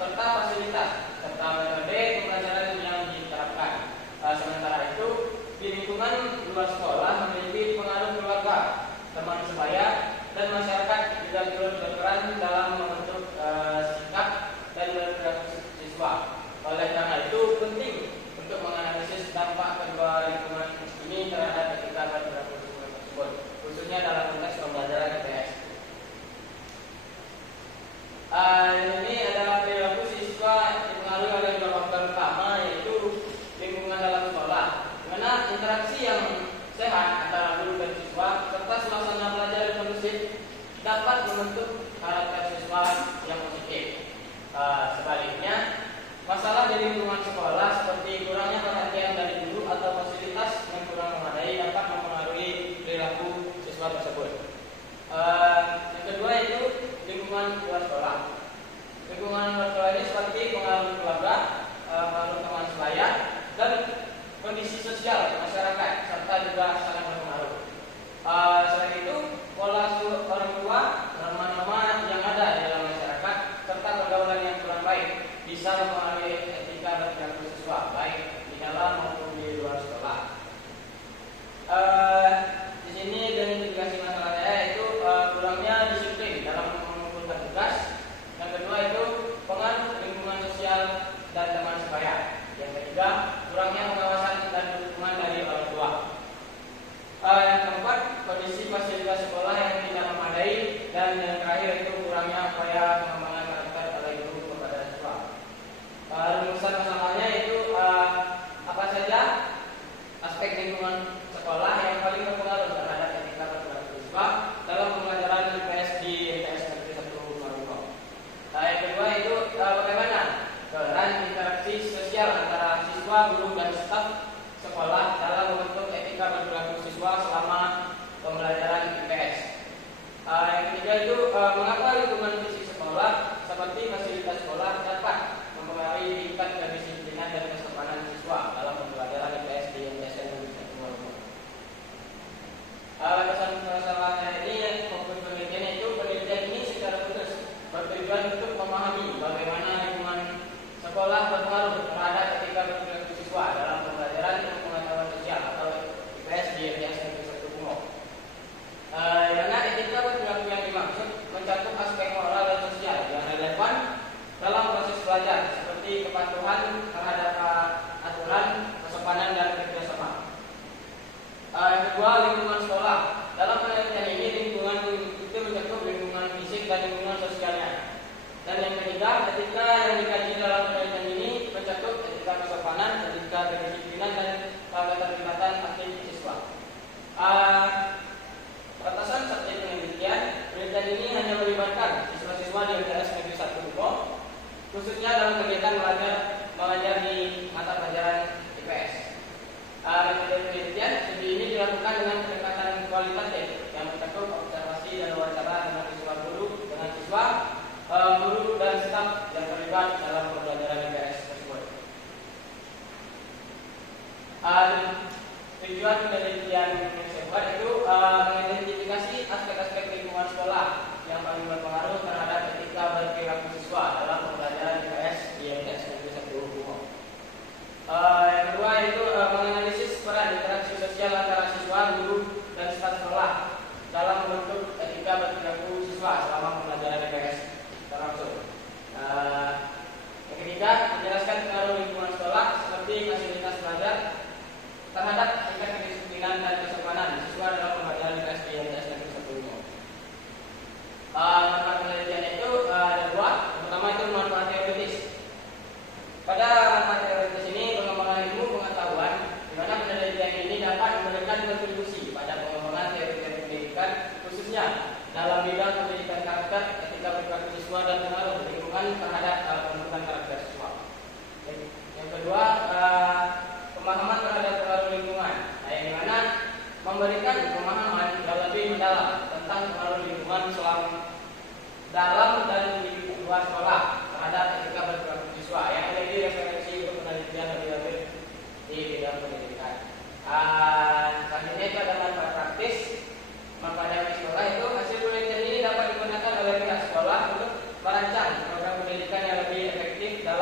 serta fasilitas serta metode pembelajaran yang diterapkan. Sementara itu, di lingkungan luar sekolah memiliki pengaruh keluarga, teman sebaya, dan masyarakat juga turut berperan dalam membentuk sikap dan perilaku siswa. Oleh karena itu, penting untuk menganalisis dampak kedua lingkungan ini terhadap etika dan perilaku siswa tersebut, khususnya dalam konteks pembelajaran IPS. Ini adalah perilaku siswa dipengaruhi oleh dua faktor utama, yaitu lingkungan dalam sekolah, di mana interaksi yang sehat antara guru dan siswa serta suasana belajar yang kondusif dapat membentuk karakter siswa yang positif. Sebaliknya, masalah di lingkungan sekolah seperti kurangnya perhatian dari guru atau fasilitas yang kurang memadai dapat mempengaruhi perilaku siswa tersebut. Yang kedua itu lingkungan luar sekolah. Lingkungan luar sekolah ini seperti pengaruh keluarga, pengaruh teman sebaya, dan kondisi sosial masyarakat serta juga sangat berpengaruh. Selain itu, pola orang tua, norma-norma yang ada di dalam masyarakat serta pergaulan yang kurang baik bisa mempengaruhi etika berperilaku siswa baik di dalam maupun di luar sekolah. Di sini identifikasi masalah saya itu kurangnya disiplin dalam mengumpulkan tugas. Yang kedua itu pengaruh lingkungan sosial dan teman sebaya. Yang ketiga, kurangnya pengawasan dan dukungan dari orang tua. Yang keempat, kondisi fasilitas sekolah yang tidak memadai, dan yang terakhir itu kurangnya upaya pengembangan karakter oleh guru kepada siswa. Rumusan masalahnya itu apa saja aspek lingkungan sekolah yang paling berpengaruh terhadap etika berperilaku siswa dalam pembelajaran IPS di IPS Negeri 1 Maroko. Yang kedua itu bagaimana peran interaksi sosial antara siswa, guru, dan staf sekolah dalam membentuk etika berperilaku siswa selama pembelajaran IPS. Yang ketiga itu mengapa lingkungan fisik sekolah seperti fasilitas sekolah dapat mempengaruhi tingkat kedisiplinan dan kesopanan siswa dalam pembelajaran IPS di MTSN Negeri 1 Maroko. Alasan masalahnya ini fokus penelitian itu penelitian ini secara khusus bertujuan untuk memahami bagaimana lingkungan sekolah berpengaruh terhadap etika berperilaku siswa dalam pembelajaran ilmu pengetahuan sosial atau IPS di MTS Negeri 1 Bungo. Karena etika berperilaku yang dimaksud mencakup aspek moral dan sosial yang relevan dalam proses belajar seperti kepatuhan terhadap aturan, kesopanan, dan kerjasama. Yang kedua, lingkungan sekolah. Dalam penelitian ini lingkungan itu mencakup lingkungan fisik dan lingkungan sosialnya. Dan yang ketiga, etika yang dikaji dalam penelitian ini mencakup etika kesopanan, etika kedisiplinan, dan keterlibatan aktif siswa. Batasan subjek penelitian ini hanya melibatkan siswa-siswa di MTS Negeri 1 Bungo, khususnya dalam kegiatan mengajar di mata pelajaran IPS. Metode penelitian studi ini dilakukan dengan pendekatan kualitatif yang mencakup observasi dan wawancara dengan siswa guru, guru dan staf yang terlibat dalam pembelajaran IPS tersebut. Tujuan penelitian yang saya buat itu mengidentifikasi aspek-aspek lingkungan sekolah yang paling berpengaruh terhadap etika berperilaku siswa dalam pembelajaran IPS di MTS Negeri 1 Bungo. Yang kedua itu menganalisis peran interaksi sosial antara siswa, guru, dan staf sekolah dalam membentuk etika berperilaku siswa selama pembelajaran IPS langsung. Yang ketiga, menjelaskan pengaruh lingkungan sekolah seperti fasilitas belajar terhadap tingkat kedisiplinan dan kesopanan siswa dalam pembelajaran IPS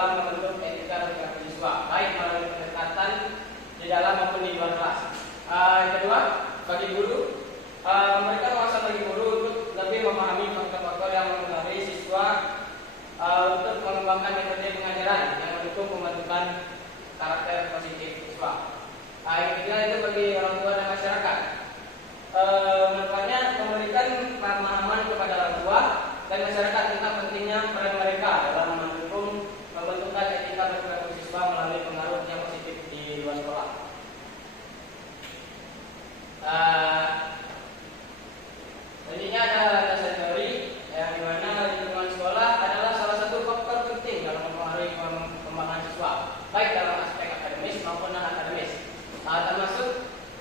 dalam membentuk etika berperilaku siswa, baik melalui pendekatan di dalam maupun di luar kelas. Yang kedua, bagi guru, mereka memaksa bagi guru untuk lebih memahami faktor-faktor yang mempengaruhi siswa untuk mengembangkan metode pengajaran yang mendukung pembentukan karakter positif siswa. Yang ketiga itu bagi orang tua dan masyarakat. Manfaatnya memberikan pemahaman kepada orang tua dan masyarakat tentang pentingnya peran mereka dalam mendukung pembentukan etika berperilaku siswa melalui pengaruh yang positif di luar sekolah. Selanjutnya ada dasar teori yang dimana lingkungan sekolah adalah salah satu faktor penting dalam mempengaruhi perkembangan siswa, baik dalam aspek akademis maupun non akademis, termasuk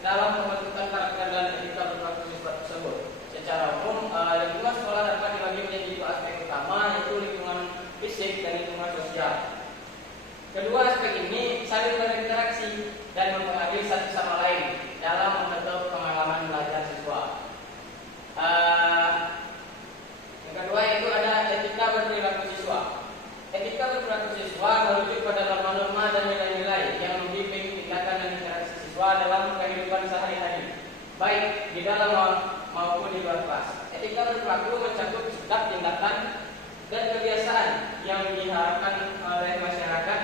dalam pembentukan karakter dan etika berperilaku siswa tersebut. Secara umum, lingkungan sekolah dapat dibagi menjadi dua aspek utama, yaitu lingkungan fisik dan lingkungan sosial. Kedua aspek ini saling berinteraksi dan mempengaruhi satu sama lain dalam membentuk pengalaman belajar siswa. Yang kedua yaitu ada etika berperilaku siswa. Etika berperilaku siswa merujuk pada norma-norma dan nilai-nilai yang membimbing tindakan dan interaksi siswa dalam kehidupan sehari-hari, baik di dalam maupun di luar kelas. Etika berperilaku mencakup sikap, tindakan, dan kebiasaan yang diharapkan oleh masyarakat,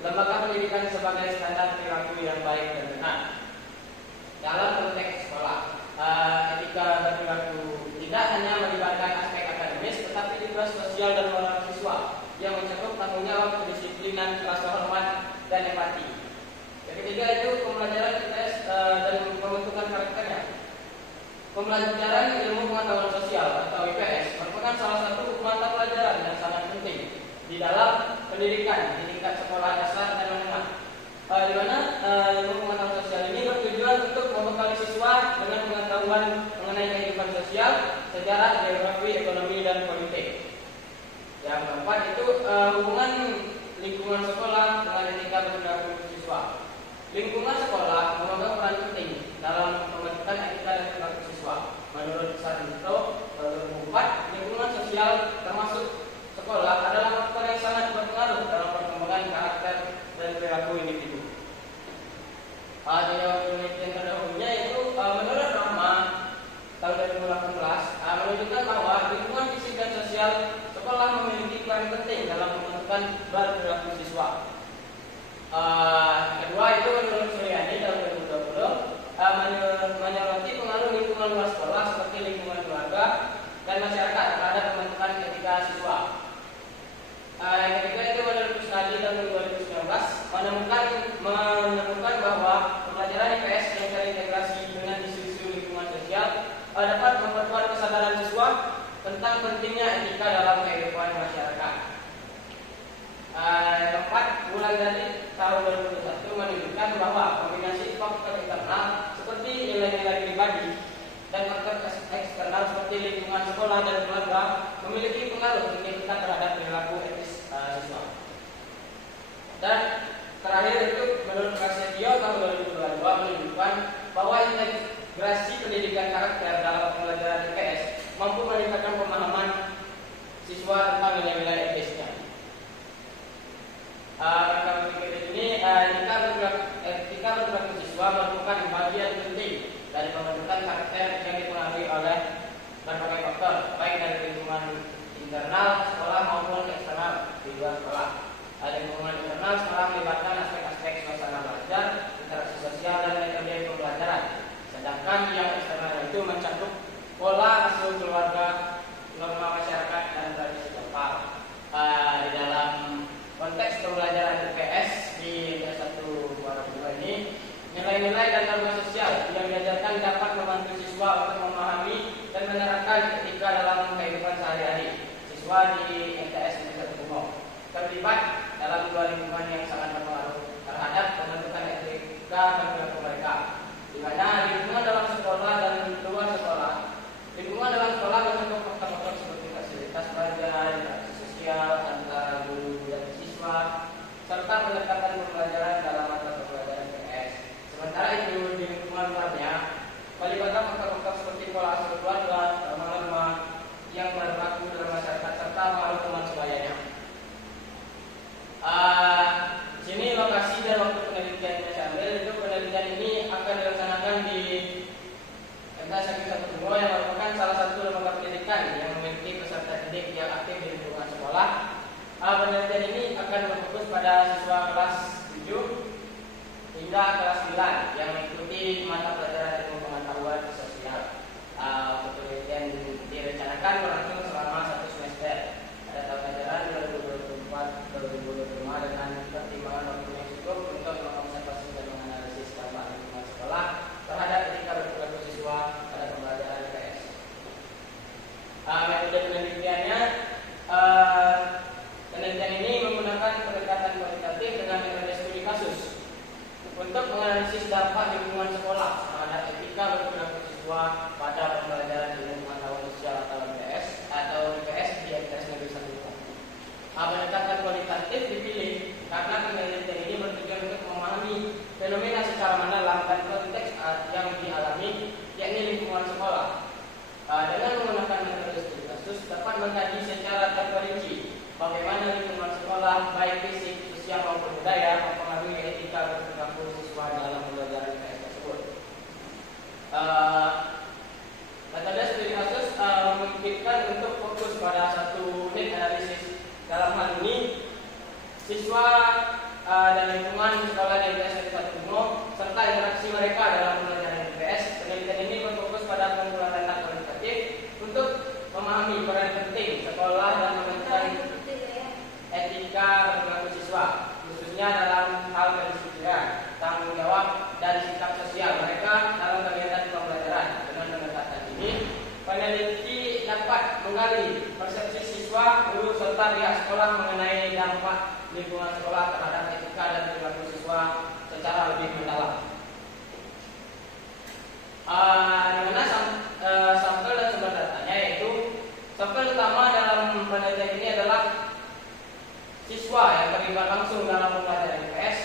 lembaga pendidikan sebagai standar perilaku yang baik dan benar. Dalam konteks sekolah, etika berperilaku tidak hanya melibatkan aspek akademis, tetapi juga sosial dan moral siswa yang mencakup tanggung jawab, kedisiplinan, rasa hormat, dan empati. Yang ketiga itu pembelajaran IPS dan pembentukan karakternya. Pembelajaran ilmu pengetahuan sosial atau IPS merupakan salah satu mata pelajaran yang sangat penting di dalam pendidikan di tingkat sekolah dasar dan menengah. Di mana ilmu pengetahuan sosial ini bertujuan untuk membekali siswa dengan pengetahuan mengenai kehidupan sosial, sejarah, geografi, ekonomi, dan politik. Yang keempat itu hubungan lingkungan sekolah dengan etika berperilaku siswa. Lingkungan sekolah memegang peran penting dalam pembentukan etika dan perilaku siswa. Menurut Sarjito 2004, lingkungan sosial termasuk sekolah adalah faktor yang sangat berpengaruh dalam perkembangan karakter dan perilaku individu. Penelitian terdahulunya itu menurut Rahma tahun 2018 menunjukkan bahwa lingkungan fisik dan sosial sekolah memiliki peran penting dalam pembentukan perilaku siswa. Kedua itu menurut Suryani tahun 2020 menyoroti pengaruh lingkungan luar sekolah seperti lingkungan keluarga dan masyarakat terhadap pembentukan etika siswa. Yang ketiga itu menurut Kusnadi tahun 2019 menemukan bahwa pembelajaran IPS yang terintegrasi dengan isu-isu lingkungan sosial dapat memperkuat kesadaran siswa tentang pentingnya etika dalam kehidupan masyarakat. Yang keempat, bulan dari tahun 2021 menunjukkan bahwa kombinasi faktor internal seperti nilai-nilai pribadi dan faktor eksternal seperti lingkungan sekolah dan keluarga memiliki pengaruh signifikan terhadap perilaku etis siswa. Dan terakhir itu menurut Prasetyo tahun 2022 menunjukkan bahwa integrasi pendidikan karakter dalam pembelajaran IPS mampu meningkatkan pemahaman siswa tentang nilai-nilai etisnya. Kalau berikut ini, etika berperilaku siswa merupakan bagian penting dari pembentukan karakter yang dipengaruhi oleh berbagai faktor, baik dari lingkungan internal sekolah maupun eksternal di luar sekolah. Lingkungan internal sekolah melibatkan aspek-aspek suasana belajar, interaksi sosial, dan metode pembelajaran. Sedangkan yang eksternal itu mencakup pola asuh keluarga, norma masyarakat, dan tradisi lokal. Di dalam konteks pembelajaran IPS di kelas 1 2022 ini, nilai-nilai dan norma sosial yang diajarkan dapat membantu siswa untuk memahami dan menerapkan etika dalam kehidupan sehari-hari. Siswa di MTS Negeri Bungo terlibat dalam dua lingkungan yang sangat berpengaruh terhadap pembentukan etika dan perilaku mereka, di mana lingkungan dalam sekolah dan luar sekolah. Lingkungan dalam sekolah mencakup faktor-faktor seperti fasilitas belajar, interaksi sosial antara guru dan siswa, serta pendekatan pembelajaran dalam mata pelajaran IPS. Sementara itu di lingkungan luarnya melibatkan faktor-faktor seperti pola asuh keluarga, norma-norma yang berlaku dalam masyarakat serta pengaruh teman sebayanya. Penelitian ini akan berfokus pada siswa kelas 7 hingga kelas 9 yang mengikuti mata pelajaran ilmu pengetahuan sosial. Penelitian direncanakan berlangsung selama 1 semester pada tahun ajaran 2024-2025 dengan pertimbangan waktu yang cukup untuk mengobservasi dan menganalisis dampak lingkungan sekolah terhadap etika berperilaku siswa pada pembelajaran IPS. Metode penelitiannya, penelitian ini menggunakan pendekatan kualitatif dengan metode studi kasus untuk menganalisis dampak lingkungan sekolah terhadap etika berperilaku siswa pada pembelajaran ilmu pengetahuan sosial atau IPS di MTS Negeri 1. Pendekatan kualitatif dipilih karena penelitian ini bertujuan untuk memahami fenomena secara mendalam dan konteks yang dialami, yakni lingkungan sekolah. Dengan menggunakan metode studi kasus dapat mengkaji secara terperinci bagaimana lingkungan sekolah baik fisik, sosial maupun budaya mempengaruhi etika berperilaku siswa dalam pembelajaran IPS tersebut. Metode studi kasus memungkinkan untuk fokus pada satu unit analisis. Dalam hal ini, siswa dan lingkungan sekolah di IPS Negeri 1 Bungo serta interaksi mereka dalam pembelajaran IPS. Penelitian ini berfokus pada pengumpulan data kualitatif untuk memahami peran penting sekolah dan memberikan etika berperilaku siswa, khususnya dalam hal kedisiplinan, tanggung jawab, dan sikap sosial mereka dalam kegiatan pembelajaran. Dengan pendekatan ini, peneliti dapat menggali persepsi siswa, guru, serta pihak sekolah mengenai dampak lingkungan sekolah terhadap etika dan perilaku siswa secara lebih mendalam. Di mana sampel dan sumber datanya, yaitu sampel utama dalam penelitian ini adalah siswa yang terlibat langsung dalam pembelajaran IPS.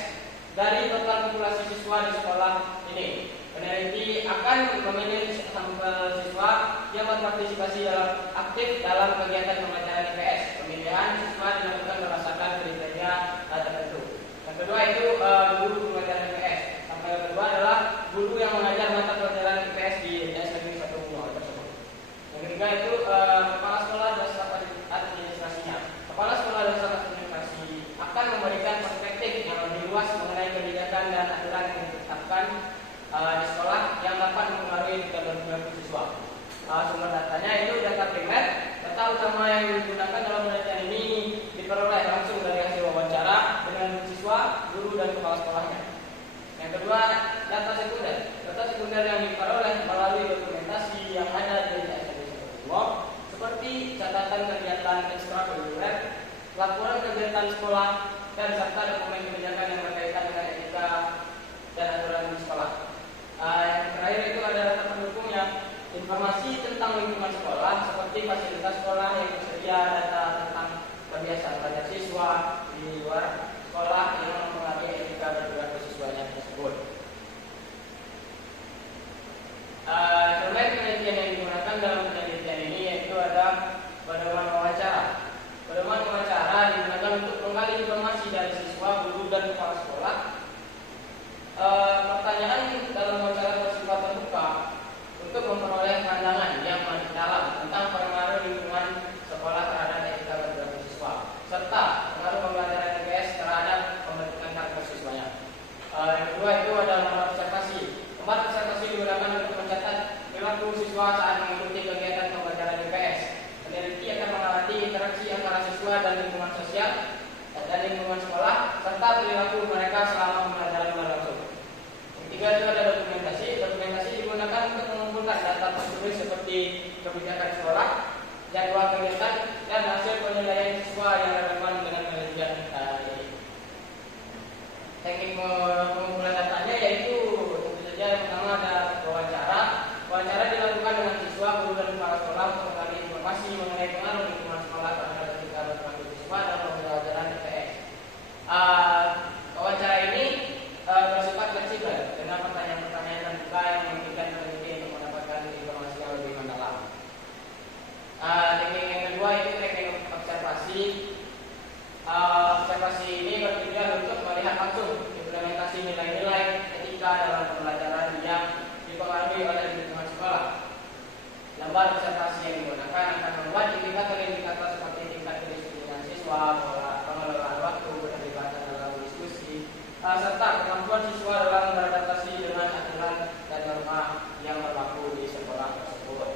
Dari total populasi siswa di sekolah ini, peneliti akan memilih sampel siswa yang berpartisipasi aktif dalam kegiatan pembelajaran IPS. Pemilihan siswa dilakukan berdasarkan kriteria tertentu. Yang kedua itu guru pembelajaran IPS. Sampel kedua adalah guru yang mengajar mata pelajaran IPS di IPS Negeri 1 Bungo tersebut. Yang ketiga itu kepala sekolah dan staf administrasinya. Kepala sekolah dan staf administrasi akan memberikan perspektif yang lebih luas mengenai kebijakan dan aturan yang ditetapkan di sekolah yang dapat mempengaruhi etika berperilaku siswa. Sumber datanya itu data primer. Data utama yang digunakan dalam penelitian ini diperoleh langsung dari hasil wawancara dengan siswa, guru, dan kepala sekolahnya. Yang kedua, data sekunder. Data sekunder yang diperoleh melalui dokumentasi yang ada di IPS seperti catatan kegiatan ekstrakurikuler, laporan kegiatan sekolah, dan serta dokumen kebijakan yang berkaitan dengan etika dan aturan di sekolah. Yang terakhir itu ada data pendukungnya, informasi tentang lingkungan sekolah seperti fasilitas sekolah yang tersedia, data tentang kebiasaan belajar siswa di luar sekolah yang mempengaruhi etika berperilaku siswanya tersebut. Instrumen penelitian yang digunakan dalam penelitian ini yaitu ada pedoman wawancara. Pedoman wawancara digunakan untuk menggali informasi dari siswa, guru, dan kepala sekolah. Pertanyaan dalam wawancara bersifat terbuka untuk memperoleh pandangan yang mendalam tentang pengaruh lingkungan sekolah terhadap etika berperilaku siswa serta pengaruh pembelajaran IPS terhadap pembentukan karakter siswanya. Yang kedua itu adalah tempat observasi. Tempat observasi digunakan untuk mencatat perilaku siswa saat mengikuti kegiatan pembelajaran IPS. Peneliti akan mengamati interaksi antara siswa dan lingkungan sosial dan lingkungan sekolah serta perilaku mereka selama pembelajaran berlangsung. Yang ketiga itu ada dokumentasi. Dokumentasi digunakan untuk mengumpulkan data tertulis seperti kebijakan sekolah, jadwal kegiatan, dan hasil penilaian siswa yang relevan dengan penelitian ini. Teknik pengumpulan datanya yaitu tentu saja yang pertama ada wawancara. Wawancara dilakukan dengan siswa, guru, dan kepala sekolah untuk menggali informasi mengenai pengaruh lingkungan sekolah terhadap etika berperilaku siswa dalam pembelajaran IPS. Wawancara ini bersifat fleksibel dengan pertanyaan-pertanyaan terbuka yang memungkinkan peneliti untuk mendapatkan informasi yang lebih mendalam. Teknik yang kedua itu teknik observasi. Observasi ini bertujuan untuk melihat langsung implementasi serta kemampuan siswa dalam beradaptasi dengan aturan dan norma yang berlaku di sekolah tersebut.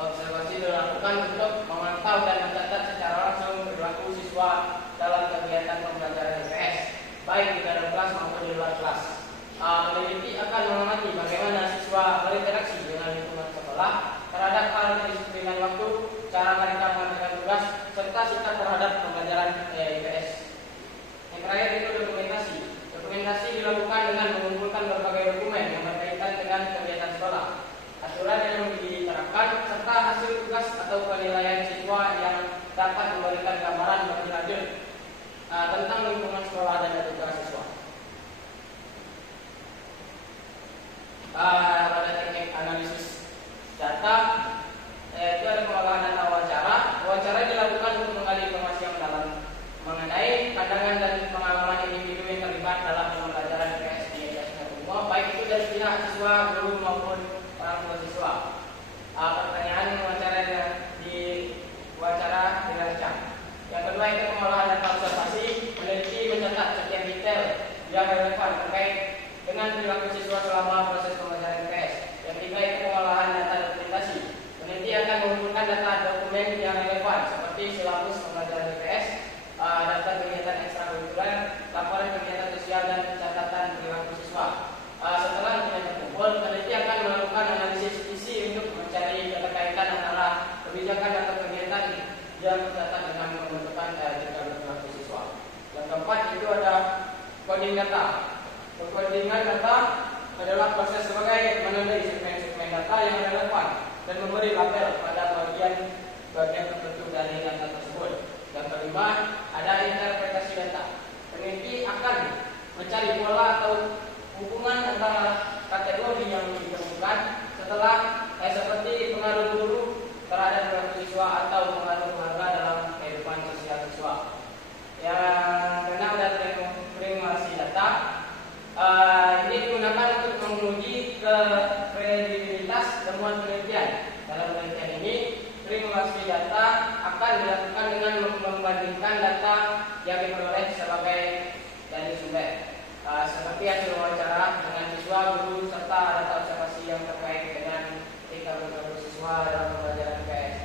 Observasi dilakukan untuk memantau dan mencatat secara langsung perilaku siswa dalam kegiatan pembelajaran IPS, baik di dalam kelas maupun di luar kelas. Peneliti akan mengamati bagaimana siswa berinteraksi dengan lingkungan sekolah terhadap hal kedisiplinan waktu, cara mereka mengerjakan tugas, serta sikap terhadap pembelajaran IPS. Yang terakhir itu dokumentasi. Dokumentasi dilakukan dengan mengumpulkan berbagai dokumen yang berkaitan dengan kegiatan sekolah, aturan yang diterapkan, serta hasil tugas atau penilaian siswa yang dapat memberikan gambaran lebih lanjut tentang lingkungan sekolah dan etika siswa. Pada teknik analisis data, itu ada pengolahan data wawancara. Wawancara dilakukan untuk menggali informasi yang mendalam mengenai pandangan dan pengalaman individu yang terlibat dalam pembelajaran IPS di Indonesia umum, baik itu dari pihak siswa, guru maupun orang tua siswa. Pertanyaan wawancara di wawancara dirancang. Yang kedua itu pengolahan data observasi. Peneliti mencatat setiap detail yang relevan terkait dengan perilaku siswa selama proses pembelajaran IPS. Yang ketiga itu pengolahan data dokumentasi. Peneliti akan mengumpulkan data dokumen yang relevan seperti silabus pembelajaran IPS, data kegiatan ekstrakurikuler, laporan kegiatan sosial dan catatan perilaku siswa. Setelah dokumen terkumpul, peneliti akan melakukan analisis isi untuk mencari keterkaitan antara kebijakan atau kegiatan yang tercatat dengan pembentukan etika perilaku siswa. Yang keempat itu ada coding data. Pengkodingan data adalah proses sebagai menandai segmen-segmen data yang relevan dan memberi label pada bagian tertentu dari data tersebut. Yang kelima, ada interpretasi data. Peneliti akan mencari pola atau hubungan antara kategori yang ditemukan seperti pengaruh guru terhadap perilaku siswa atau pengaruh keluarga dalam kehidupan sosial siswa. Yang keenam adalah primasi data. Ini digunakan untuk menguji kredibilitas temuan penelitian. Dalam penelitian ini, primasi data akan dilakukan dengan membandingkan data yang diperoleh sebagai dari sumber, seperti hasil wawancara dengan siswa, guru, serta data observasi yang terkait dengan tingkat perilaku siswa dalam pembelajaran IPS.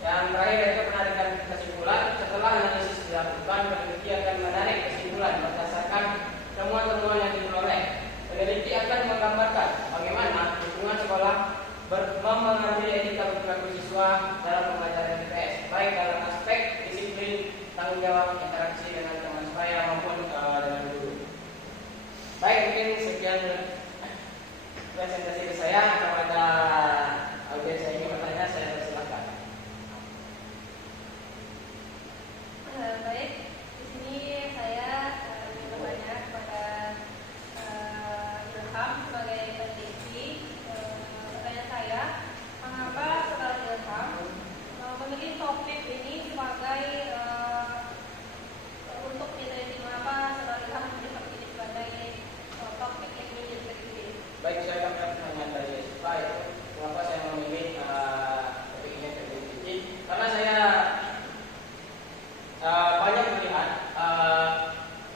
Yang terakhir yaitu penarikan kesimpulan. Setelah analisis dilakukan, peneliti akan menarik kesimpulan berdasarkan temuan-temuan yang diperoleh. Peneliti akan menggambarkan bagaimana lingkungan sekolah mempengaruhi etika perilaku siswa dalam pembelajaran IPS, baik dalam aspek disiplin, tanggung jawab, interaksi dengan teman sebaya maupun dengan guru. Baik, mungkin sekian presentasi dari saya. Kepada audiens saya ini bertanya, saya persilakan. Baik, di sini saya bertanya kepada Ilham sebagai peneliti. Pertanyaan saya, mengapa saudara Ilham memilih topik ini sebagai untuk meneliti? Mengapa saudara Ilham memilih topik ini sebagai topik yang ingin diteliti? Baik, saya akan pertanyaan dari Pak. Mengapa saya memilih topik ini diteliti? Karena saya banyak melihat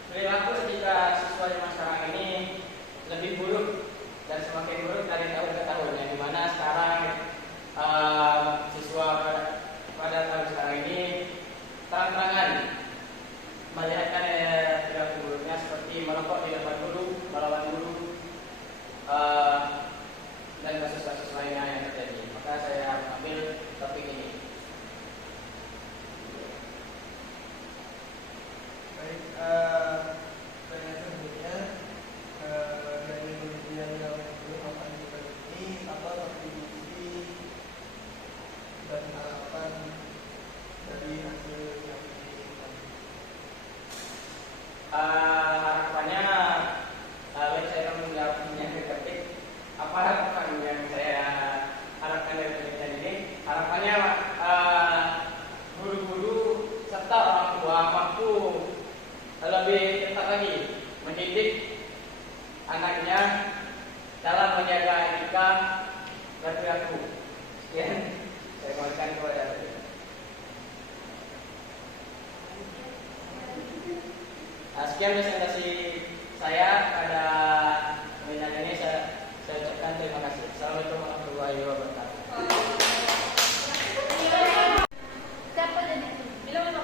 perilaku ketika siswa zaman sekarang ini lebih buruk dan semakin buruk dari tahun ke tahun, yang dimana sekarang siswa pada tahun sekarang ini terang-terangan melihatkan perilaku buruknya seperti merokok di depan guru, melawan guru, dan kasus-kasus lainnya yang terjadi. Maka saya ambil topik ini. Baik, saya sebutnya dari penelitian yang melakukan ini apa kontribusi dan harapan dari hasil yang dilakukan. Harapannya, saya akan menjawabnya ketik. Apa harapan yang saya harapkan dari penelitian ini? Harapannya guru-guru serta orang tua mampu lebih ketat lagi mendidik anaknya dalam menjaga etika dan perilaku. Sekian, saya mohonkan kepada sekian presentasi saya pada